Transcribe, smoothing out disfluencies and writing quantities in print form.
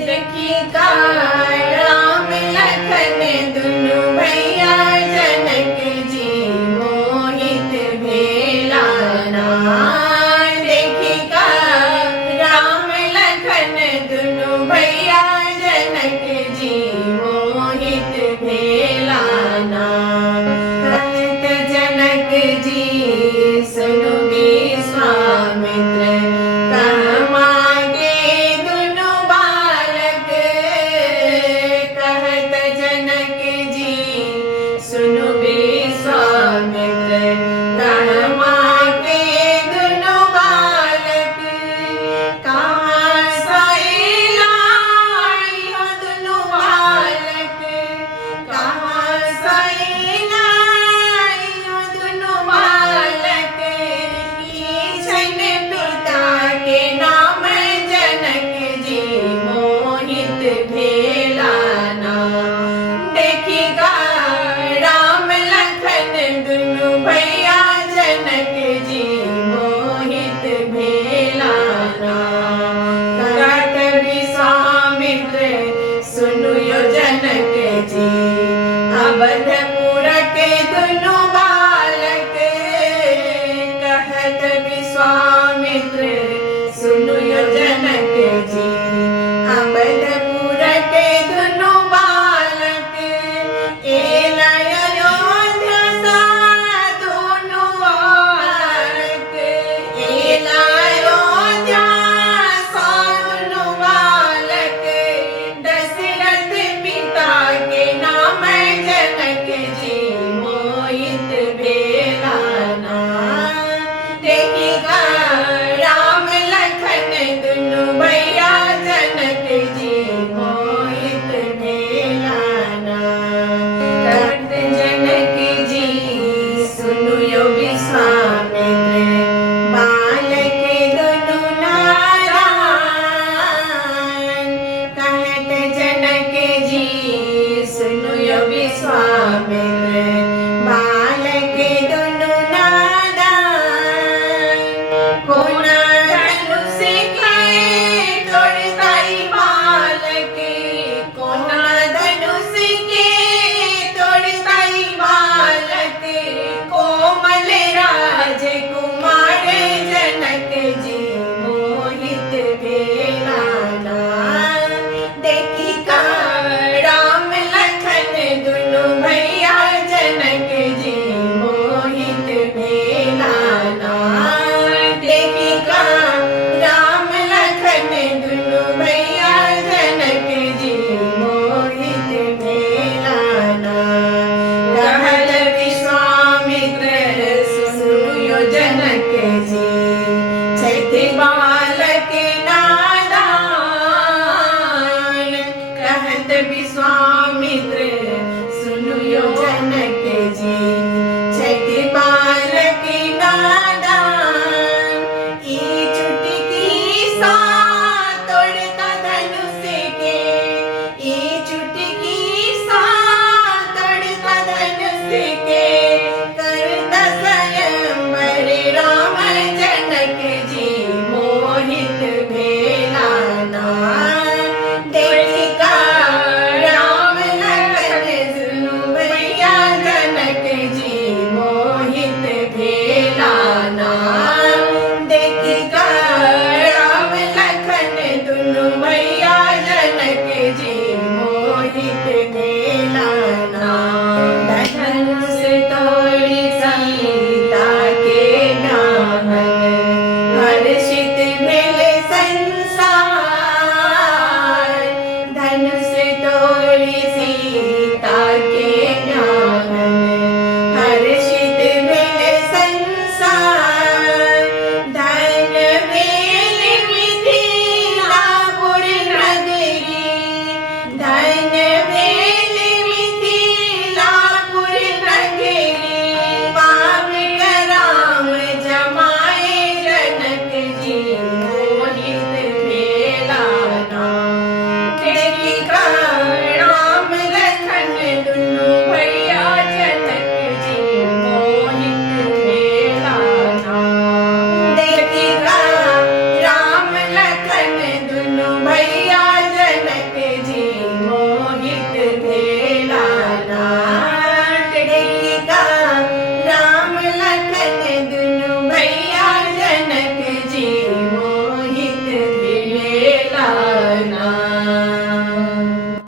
देखी का राम लखन दुनु भैया जनक जी मोहित भेला ना। देखी का राम लखन दुनु भैया जनक जी मोहित भेला ना। भक्त जनक जी सुनु विश्वामित्र कमागे दुनु बालक। कहत जनक जी सुनु विश्वामित्र कमागे दुनु बालक। कहाँ सैला यो दुनु बालक। कहाँ सैला यो दुनु बालक। ईछन पिता के नाम जनक जी मोहित भेला ना। देखी का राम लखन दुनु भैया जनक जी मोहित भेला ना। कहत विश्वामित्र सुनु यो जनक जी अवधपुर के दुनु बालक। कहत विश्वामित्र सुनु यो जनक जी अवधपुर के दुनु बालक। एला अयोध्या सा दुनु बालक। एला अयोध्या सा दुनु बालक। दशरथ पिता के नाम जनक जी मोहित भेला ना। देखी का राम लखन दुनु भैया जनक जी